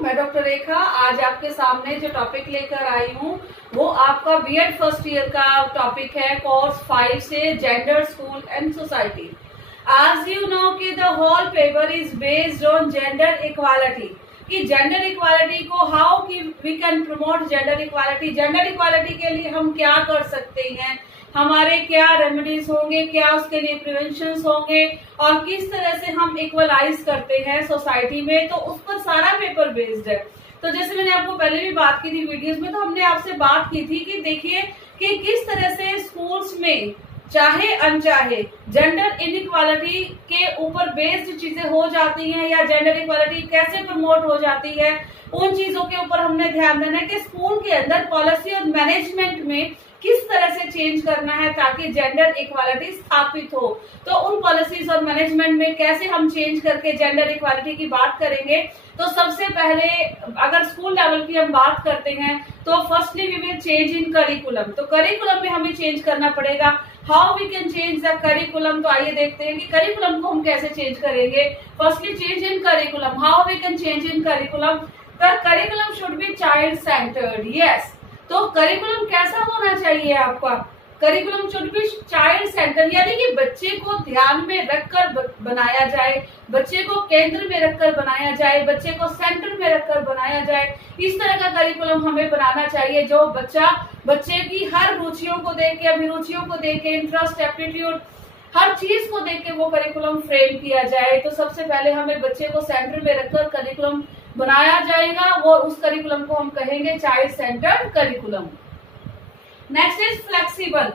मैं डॉक्टर रेखा। आज आपके सामने जो टॉपिक लेकर आई हूँ वो आपका बीएड फर्स्ट ईयर का टॉपिक है कोर्स 5 से gender, school and society. As you know कि the whole paper is based on gender equality कि जेंडर इक्वालिटी को हाउ कि we can promote gender equality. Gender equality के लिए हम क्या कर सकते हैं, हमारे क्या रेमेडीज होंगे, क्या उसके लिए प्रिवेंशन होंगे और किस तरह से हम इक्वलाइज करते हैं सोसाइटी में, तो उस पर सारा पेपर बेस्ड है। तो जैसे मैंने आपको पहले भी बात की थी वीडियोस में, तो हमने आपसे बात की थी कि देखिए कि किस तरह से स्कूल्स में चाहे अनचाहे जेंडर इनइक्वालिटी के ऊपर बेस्ड चीजें हो जाती हैं या जेंडर इक्वालिटी कैसे प्रमोट हो जाती है, उन चीजों के ऊपर हमने ध्यान देना है कि स्कूल के अंदर पॉलिसी और मैनेजमेंट में किस तरह से चेंज करना है ताकि जेंडर इक्वालिटी स्थापित हो। तो उन पॉलिसीज और मैनेजमेंट में कैसे हम चेंज करके जेंडर इक्वालिटी की बात करेंगे। तो सबसे पहले अगर स्कूल लेवल की हम बात करते हैं तो firstly we will change in curriculum. तो करिकुलम में हमें चेंज करना पड़ेगा। How we can change the curriculum, तो आइए देखते हैं कि करिकुलम को हम कैसे चेंज करेंगे। Firstly change in curriculum. How we can change in curriculum? The curriculum should be child centred. Yes, तो करिकुलम कैसा होना चाहिए आपका? Curriculum should be child centre, यानी कि बच्चे को ध्यान में रखकर बनाया जाए, बच्चे को केंद्र में रखकर बनाया जाए, बच्चे को सेंटर में रखकर बनाया जाए। इस तरह का करिकुलम हमें बनाना चाहिए जो बच्चे की हर रुचियों को देख के, अभिरुचियों को देख के, इंटरेस्ट, एप्टीट्यूड, हर चीज को देख के वो करिकुलम फ्रेम किया जाए। तो सबसे पहले हमें बच्चे को सेंटर में रखकर करिकुलम बनाया जाएगा और उस करिकुलम को हम कहेंगे child centred curriculum. Next is flexible.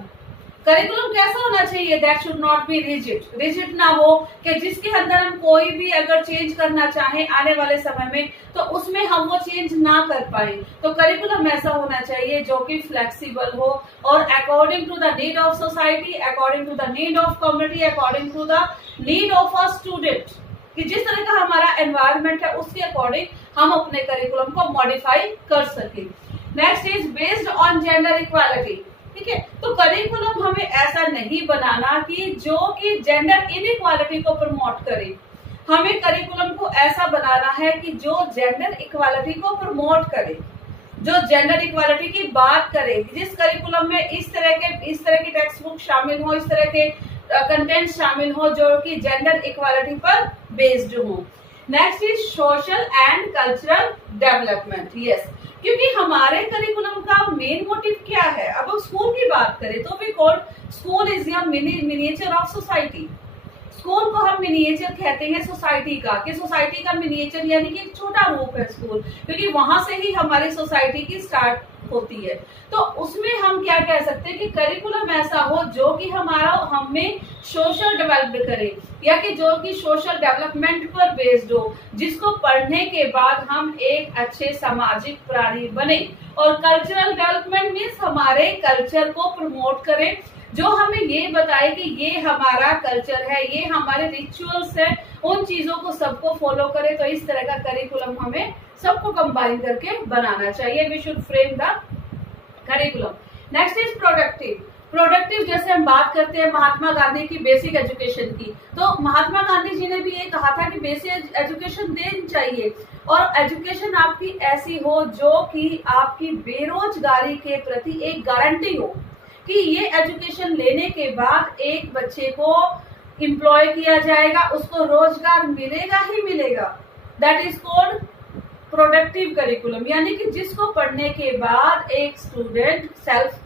Curriculum कैसा होना चाहिए? That should not be rigid. Rigid ना हो कि जिसके अंदर हम कोई भी अगर चेंज करना चाहें आने वाले समय में तो उसमें हम वो चेंज ना कर पाए। तो करिकुलम ऐसा होना चाहिए जो कि फ्लेक्सिबल हो और according to the need of society, according to the need of community, according to the need of a student, कि जिस तरह का हमारा एनवायरनमेंट है उसके अकॉर्डिंग हम अपने करिकुलम को मॉडिफाई कर सके। Next is based on gender equality. ठीक है, तो करिकुलम हमें ऐसा नहीं बनाना कि जो कि जेंडर इनइक्वालिटी को प्रमोट करे। हमें करिकुलम को ऐसा बनाना है कि जो जेंडर इक्वालिटी को प्रमोट करे, जो जेंडर इक्वालिटी की बात करे। जिस करिकुलम में इस तरह की टेक्स्ट बुक शामिल हो, इस तरह के कंटेंट शामिल हो जो कि जेंडर इक्वालिटी पर बेस्ड हो। Next is social and cultural development. Yes, क्योंकि हमारे करिकुलम का मेन मोटिव क्या है? अब हम स्कूल की बात करें तो we call school is the miniature of society. School को हम मिनिएचर कहते हैं सोसाइटी का, कि सोसाइटी का मिनिएचर यानी कि एक छोटा रूप है स्कूल, क्योंकि वहां से ही हमारी सोसाइटी की स्टार्ट होती है। तो उसमें हम क्या कह सकते हैं कि करिकुलम ऐसा हो जो कि हमें सोशल डेवलप करे या कि जो कि सोशल डेवलपमेंट पर बेस्ड हो, जिसको पढ़ने के बाद हम एक अच्छे सामाजिक प्राणी बने। और कल्चरल डेवलपमेंट मीन्स हमारे कल्चर को प्रमोट करें, जो हमें ये बताए कि ये हमारा कल्चर है, ये हमारे रिचुअल्स है, उन चीजों को सबको फॉलो करे। तो इस तरह का करिकुलम हमें सबको कंबाइन करके बनाना चाहिए। We should frame the curriculum. Next is productive. Productive जैसे हम बात करते हैं महात्मा गांधी की बेसिक एजुकेशन की, तो महात्मा गांधी जी ने भी ये कहा था कि बेसिक एजुकेशन देनी चाहिए और एजुकेशन आपकी ऐसी हो जो कि आपकी बेरोजगारी के प्रति एक गारंटी हो कि ये एजुकेशन लेने के बाद एक बच्चे को एम्प्लॉय किया जाएगा, उसको रोजगार मिलेगा ही मिलेगा। That is called productive curriculum, यानी कि जिसको पढ़ने के बाद एक स्टूडेंट सेल्फ,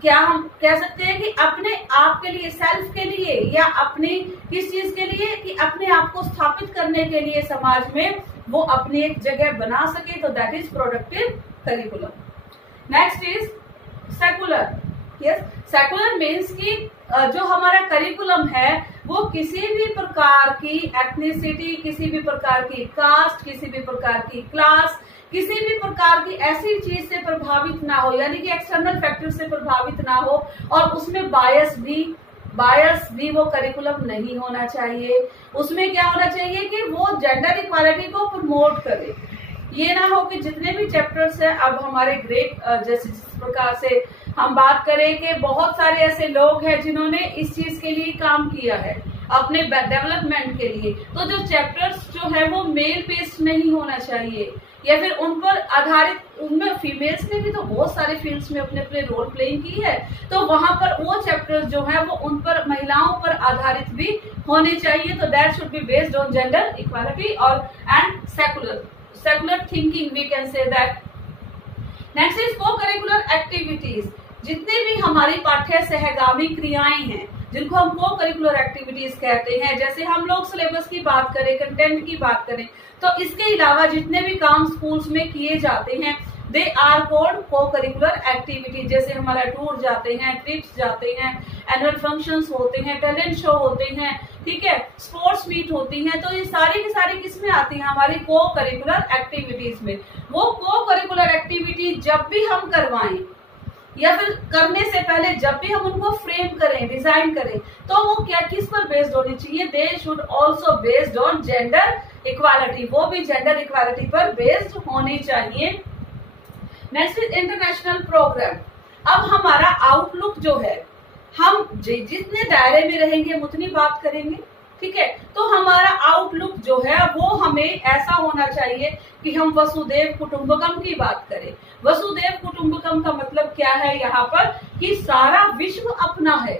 क्या हम कह सकते हैं कि अपने आप के लिए, सेल्फ के लिए या अपनी किस चीज के लिए, कि अपने आप को स्थापित करने के लिए समाज में वो अपनी एक जगह बना सके। तो that is productive curriculum. Next is secular. Yes, secular means कि जो हमारा करिकुलम है वो किसी भी प्रकार की एथनिसिटी, किसी भी प्रकार की कास्ट, किसी भी प्रकार की क्लास, किसी भी प्रकार की ऐसी चीज से प्रभावित ना हो, यानी कि एक्सटर्नल फैक्टर से प्रभावित ना हो, और उसमें बायस भी वो करिकुलम नहीं होना चाहिए। उसमें क्या होना चाहिए कि वो जेंडर इक्वालिटी को प्रमोट करे। ये ना हो कि जितने भी चैप्टर्स है, अब हमारे ग्रेड जैसे जिस प्रकार से हम बात करें कि बहुत सारे ऐसे लोग हैं जिन्होंने इस चीज के लिए काम किया है अपने डेवलपमेंट के लिए, तो जो चैप्टर्स जो है वो मेल बेस्ड नहीं होना चाहिए। या फिर उन पर आधारित, उनमें फीमेल्स ने भी तो बहुत सारे फील्ड्स में अपने अपने रोल प्लेइंग की है, तो वहां पर वो चैप्टर्स जो है वो उन पर महिलाओं पर आधारित भी होने चाहिए। तो that should be based on gender equality और and secular thinking, we can say that. Next is cocurricular activities. जितने भी हमारी पाठ्य सहगामी क्रियाएं हैं जिनको हम को करिकुलर एक्टिविटीज कहते हैं, जैसे हम लोग सिलेबस की बात करें, कंटेंट की बात करें, तो इसके अलावा जितने भी काम स्कूल्स में किए जाते हैं दे आर कॉल्ड को करिकुलर एक्टिविटी। जैसे हमारा टूर जाते हैं, ट्रिप्स जाते हैं, एनुअल फंक्शंस होते हैं, टैलेंट शो होते हैं, ठीक है, स्पोर्ट्स मीट होती हैं, तो ये सारी की सारी किस में आती हैं? हमारी को करिकुलर एक्टिविटीज में। वो को करिकुलर एक्टिविटी जब भी हम करवाएं या फिर करने से पहले जब भी हम उनको फ्रेम करें, डिजाइन करें, तो वो क्या किस पर बेस्ड होनी चाहिए? They should also based on gender equality, वो भी जेंडर इक्वालिटी पर बेस्ड होनी चाहिए। Next is international programme. अब हमारा आउटलुक जो है, हम जितने दायरे में रहेंगे हम उतनी बात करेंगे, ठीक है, तो हमारा आउटलुक जो है वो हमें ऐसा होना चाहिए कि हम वसुदेव कुटुंबकम की बात करें। वसुदेव कुटुंबकम का मतलब क्या है यहाँ पर? कि सारा विश्व अपना है,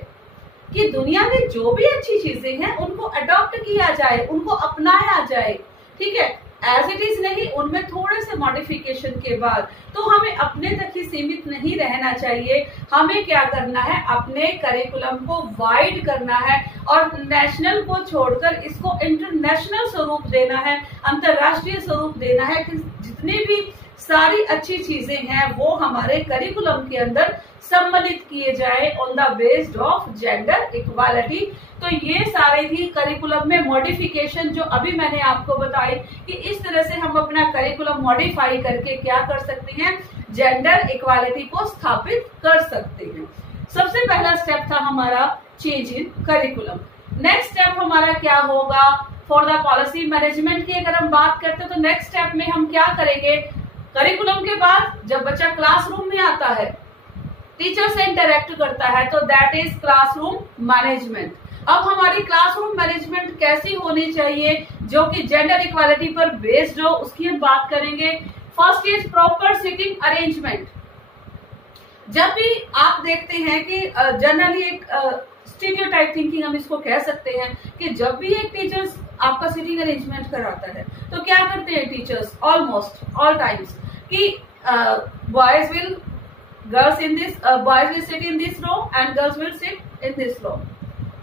कि दुनिया में जो भी अच्छी चीजें हैं उनको अडॉप्ट किया जाए, उनको अपनाया जाए, ठीक है, एज इट इज नहीं, उनमें थोड़े से मॉडिफिकेशन के बाद। तो हमें अपने तक ही सीमित नहीं रहना चाहिए, हमें क्या करना है? अपने करिकुलम को वाइड करना है और नेशनल को छोड़कर इसको इंटरनेशनल स्वरूप देना है, अंतरराष्ट्रीय स्वरूप देना है, कि जितनी भी सारी अच्छी चीजें हैं वो हमारे करिकुलम के अंदर सम्मिलित किए जाए on the based of gender equality. तो ये सारे ही करिकुलम में मॉडिफिकेशन जो अभी मैंने आपको बताई कि इस तरह से हम अपना करिकुलम मॉडिफाई करके क्या कर सकते हैं? जेंडर इक्वालिटी को स्थापित कर सकते हैं। सबसे पहला स्टेप था हमारा change in curriculum. Next step हमारा क्या होगा? फॉर द पॉलिसी मैनेजमेंट की अगर हम बात करते हैं तो नेक्स्ट स्टेप में हम क्या करेंगे? करिकुलम के बाद जब बच्चा क्लासरूम में आता है, टीचर से इंटरेक्ट करता है, तो दैट इज क्लासरूम मैनेजमेंट। अब हमारी क्लासरूम मैनेजमेंट कैसी होनी चाहिए जो कि जेंडर इक्वालिटी पर बेस्ड हो, उसकी हम बात करेंगे। First is proper sitting arrangement. जब भी आप देखते हैं कि जनरली एक स्टीरियोटाइप थिंकिंग हम इसको कह सकते हैं कि जब भी एक टीचर्स आपका सिटिंग अरेंजमेंट कराता है तो क्या करते हैं टीचर्स ऑलमोस्ट ऑल टाइम्स कि boys will sit in this row and girls will sit in this row,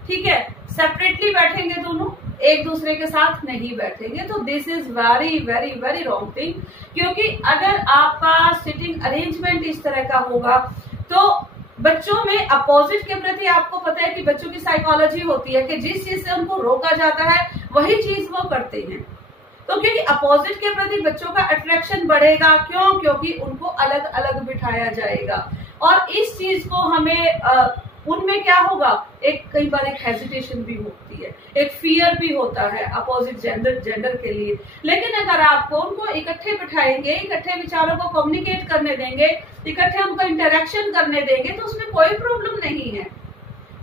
ठीक है, सेपरेटली बैठेंगे दोनों, एक दूसरे के साथ नहीं बैठेंगे। तो this is very very very wrong thing, क्योंकि अगर आपका सिटिंग अरेंजमेंट इस तरह का होगा तो बच्चों में अपोजिट के प्रति, आपको पता है कि बच्चों की साइकोलॉजी होती है कि जिस चीज से उनको रोका जाता है वही चीज वो करते हैं। तो क्योंकि अपोजिट के प्रति बच्चों का अट्रैक्शन बढ़ेगा, क्यों? क्योंकि उनको अलग अलग बिठाया जाएगा और इस चीज को हमें उनमें क्या होगा? एक कई बार एक हेजिटेशन भी होती है, एक फियर भी होता है अपोजिट जेंडर के लिए। लेकिन अगर आपको उनको इकट्ठे बिठाएंगे, इकट्ठे विचारों को कम्युनिकेट करने देंगे, इकट्ठे उनको इंटरेक्शन करने देंगे, तो उसमें कोई प्रॉब्लम नहीं है।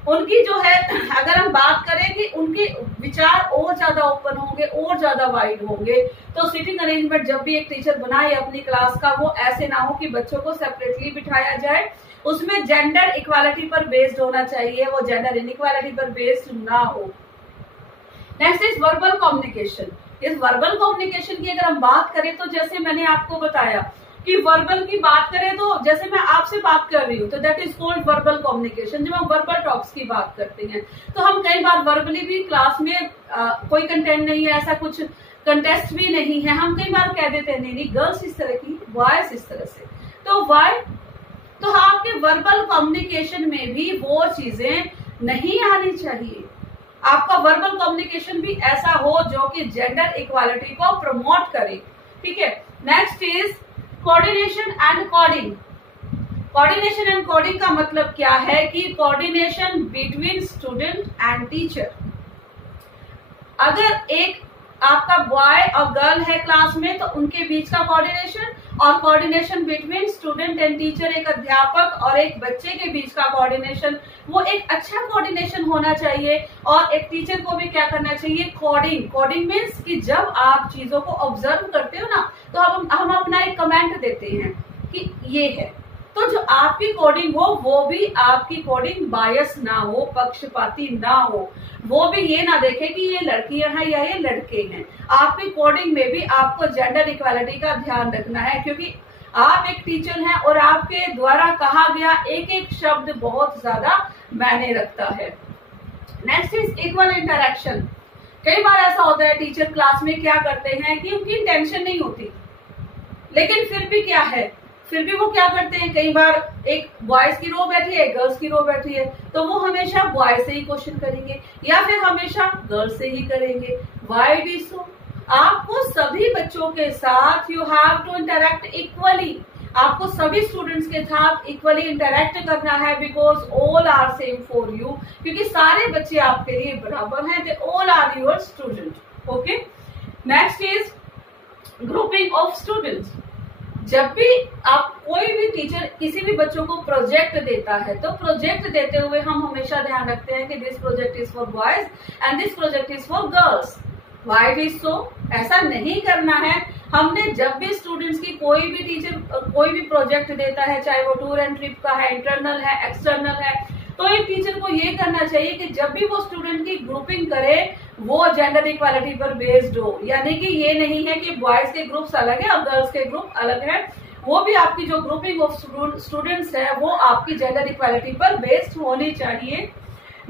उनकी जो है, अगर हम बात करें कि उनके विचार और ज्यादा ओपन होंगे, और ज्यादा वाइड होंगे। तो सिटिंग अरेंजमेंट जब भी एक टीचर बनाए अपनी क्लास का, वो ऐसे ना हो कि बच्चों को सेपरेटली बिठाया जाए, उसमें जेंडर इक्वालिटी पर बेस्ड होना चाहिए, वो जेंडर इनइक्वालिटी पर बेस्ड ना हो। Next is verbal communication. इस वर्बल कम्युनिकेशन की अगर हम बात करें तो जैसे मैंने आपको बताया कि वर्बल की बात करें तो जैसे मैं आपसे बात कर रही हूँ तो that is called verbal communication. जब हम वर्बल टॉक्स की बात करते हैं तो हम कई बार वर्बली भी क्लास में कोई कंटेंट नहीं है, ऐसा कुछ कंटेस्ट भी नहीं है, हम कई बार कह देते हैं नहीं गर्ल्स इस तरह की, बॉयज इस तरह से। तो वाई? तो आपके वर्बल कम्युनिकेशन में भी वो चीजें नहीं आनी चाहिए। आपका वर्बल कम्युनिकेशन भी ऐसा हो जो कि जेंडर इक्वालिटी को प्रमोट करे, ठीक है। Next is coordination and coding. Coordination and coding का मतलब क्या है कि coordination between student and teacher. अगर एक आपका बॉय और गर्ल है क्लास में तो उनके बीच का कोऑर्डिनेशन, और coordination between student and teacher, एक अध्यापक और एक बच्चे के बीच का कोऑर्डिनेशन, वो एक अच्छा कोऑर्डिनेशन होना चाहिए। और एक टीचर को भी क्या करना चाहिए, कोडिंग मीन्स कि जब आप चीजों को ऑब्जर्व करते हो ना तो हम अपना एक कमेंट देते हैं कि ये है, तो जो आपकी कोडिंग हो वो भी आपकी कोडिंग बायस ना हो, पक्षपाती ना हो, वो भी ये ना देखे कि ये लड़कियां हैं या ये लड़के हैं। आपकी कोडिंग में भी आपको जेंडर इक्वालिटी का ध्यान रखना है, क्योंकि आप एक टीचर हैं और आपके द्वारा कहा गया एक एक शब्द बहुत ज्यादा मायने रखता है। Next is equal interaction. कई बार ऐसा होता है टीचर क्लास में क्या करते हैं कि उनकी इंटेंशन नहीं होती, लेकिन फिर भी क्या है, फिर भी वो क्या करते हैं, कई बार एक बॉयज की रो बैठी है, गर्ल्स की रो बैठी है, तो वो हमेशा बॉय से ही क्वेश्चन करेंगे या फिर हमेशा गर्ल्स से ही करेंगे। Why it is so? आपको सभी बच्चों के साथ you have to interact equally, आपको सभी स्टूडेंट्स के साथ इक्वली इंटरेक्ट करना है, because all are same for you, क्योंकि सारे बच्चे आपके लिए बराबर हैं, they all are your student. Okay, next is grouping of students. जब भी आप कोई भी टीचर किसी भी बच्चों को प्रोजेक्ट देता है तो प्रोजेक्ट देते हुए हम हमेशा ध्यान रखते हैं कि this project is for boys and this project is for girls. Why it is सो? ऐसा नहीं करना है। हमने जब भी स्टूडेंट्स की कोई भी टीचर कोई भी प्रोजेक्ट देता है, चाहे वो टूर एंड ट्रिप का है, इंटरनल है, एक्सटर्नल है, तो एक टीचर को ये करना चाहिए कि जब भी वो स्टूडेंट की ग्रुपिंग करे वो जेंडर इक्वालिटी पर बेस्ड हो, यानी कि ये नहीं है कि बॉयज के ग्रुप्स अलग है और गर्ल्स के ग्रुप अलग है, वो भी आपकी जो ग्रुपिंग ऑफ स्टूडेंट्स है वो आपकी जेंडर इक्वालिटी पर बेस्ड होनी चाहिए।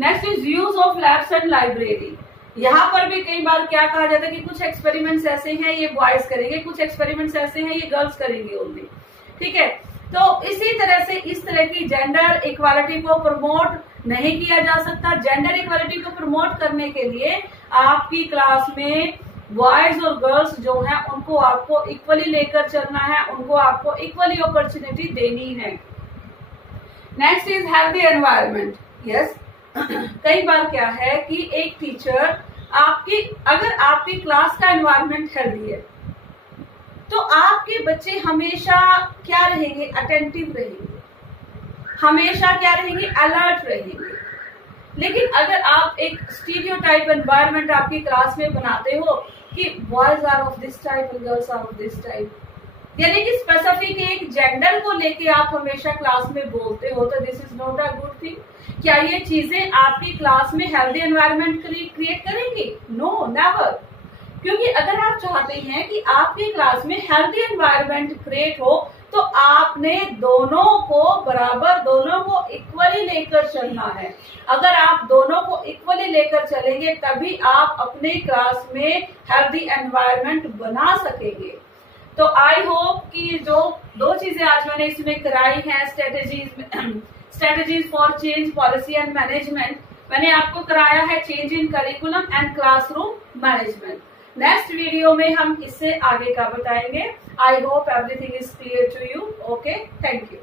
Next is use of labs and library. यहाँ पर भी कई बार क्या कहा जाता है कि कुछ एक्सपेरिमेंट्स ऐसे हैं ये बॉयज करेंगे, कुछ एक्सपेरिमेंट्स ऐसे हैं ये गर्ल्स करेंगे ओनली, ठीक है। तो इसी तरह से इस तरह की जेंडर इक्वालिटी को प्रमोट नहीं किया जा सकता। जेंडर इक्वालिटी को प्रमोट करने के लिए आपकी क्लास में बॉयज और गर्ल्स जो हैं उनको आपको इक्वली लेकर चलना है, उनको आपको इक्वली अपॉर्चुनिटी देनी है। Next is healthy environment. Yes, कई बार क्या है कि एक टीचर अगर आपकी क्लास का एनवायरनमेंट हेल्दी है तो आपके बच्चे हमेशा क्या रहेंगे, अटेंटिव रहेंगे, हमेशा क्या रहेंगे, अलर्ट रहेंगे। लेकिन अगर आप एक स्टीरियोटाइप एनवायरनमेंट आपकी क्लास में बनाते हो कि boys are of this type and girls are of this type, यानी कि स्पेसिफिक एक जेंडर को लेके आप हमेशा क्लास में बोलते हो, तो this is not a good thing. क्या ये चीजें आपकी क्लास में हेल्दी एनवायरनमेंट क्रिएट करेंगी? No, never. क्योंकि अगर आप चाहते हैं कि आपकी क्लास में हेल्दी एनवायरनमेंट क्रिएट हो तो आपने दोनों को बराबर, दोनों को इक्वली लेकर चलना है। अगर आप दोनों को इक्वली लेकर चलेंगे तभी आप अपने क्लास में हेल्दी एनवायरनमेंट बना सकेंगे। तो आई होप कि जो दो चीजें आज मैंने इसमें कराई हैं, strategies for change policy and management, मैंने आपको कराया है change in curriculum and classroom management. Next video में हम इससे आगे का बताएंगे। I hope everything is clear to you. Okay, thank you.